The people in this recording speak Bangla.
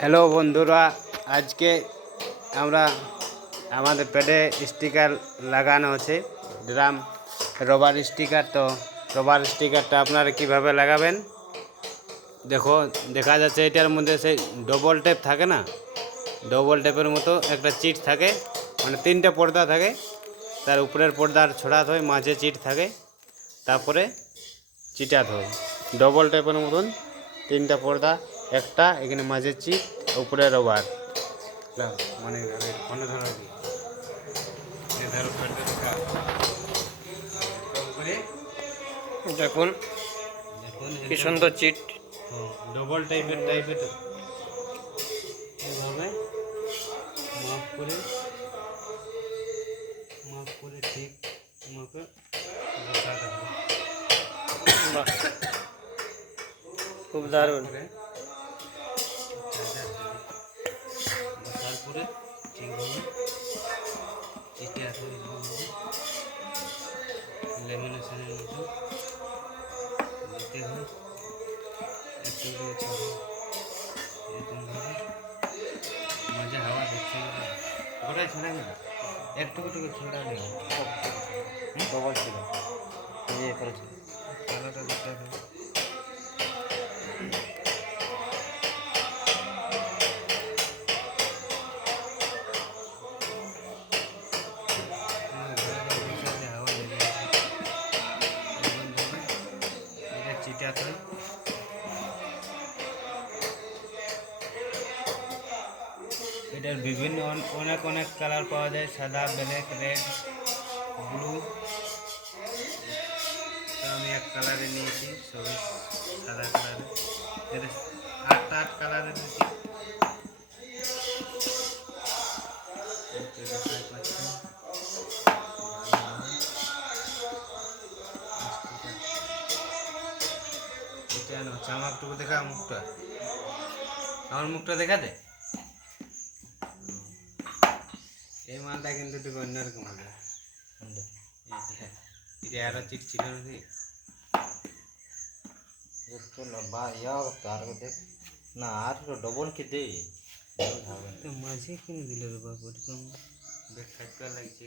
হ্যালো বন্ধুরা, আজকে আমরা আমাদের পেটে স্টিকার লাগানো আছে, ড্রাম রবার স্টিকার। তো রবার স্টিকারটা আপনারা কিভাবে লাগাবেন দেখো, দেখা যাচ্ছে এটার মধ্যে সেই ডবল টেপ থাকে না, ডবল টেপের মতো একটা চিট থাকে, মানে তিনটে পর্দা থাকে। তার উপরের পর্দার ছড়াতে হয়, মাঝে চিট থাকে, তারপরে চিটাতে হয়। ডবল টেপের মতন তিনটা পর্দা, একটা এখানে মাঝে চিট, উপরে রবার। মানে দেখুন কি সুন্দর চিট। ডবল টাইপের এইভাবে মাপ করে ঠিক মাপে বসাতে হবে। খুব দারুণ। বসার পরে ঠিকভাবে চিটে আসবে, লেমিনেশনের মতো দিতে হয়। একটু এরকমভাবে মাঝে হাওয়া ঢুকছে না, গোটাই ছেড়ে না, একটু ছেড়া নেই। ডবল ছিল কালারটা দিতে হবে। চিটাতে এটার বিভিন্ন অনেক কালার পাওয়া যায়, সাদা, ব্ল্যাক, রেড, ব্লু। তো আমি এক কালারে নিয়েছি, সবুজ সাদা কালারে। এর 8 কালারের নিয়েছি। চামাকটুকু দেখা, মুখটা, আমার মুখটা দেখা দে। এই মালটা কিন্তু একটু অন্যরকম হবে। এটা আরো চিট ছিল নাকি? না আর ডবল কি দে মাঝে কিনে দিল রে বাবু, এরকম বেকার লাগছে।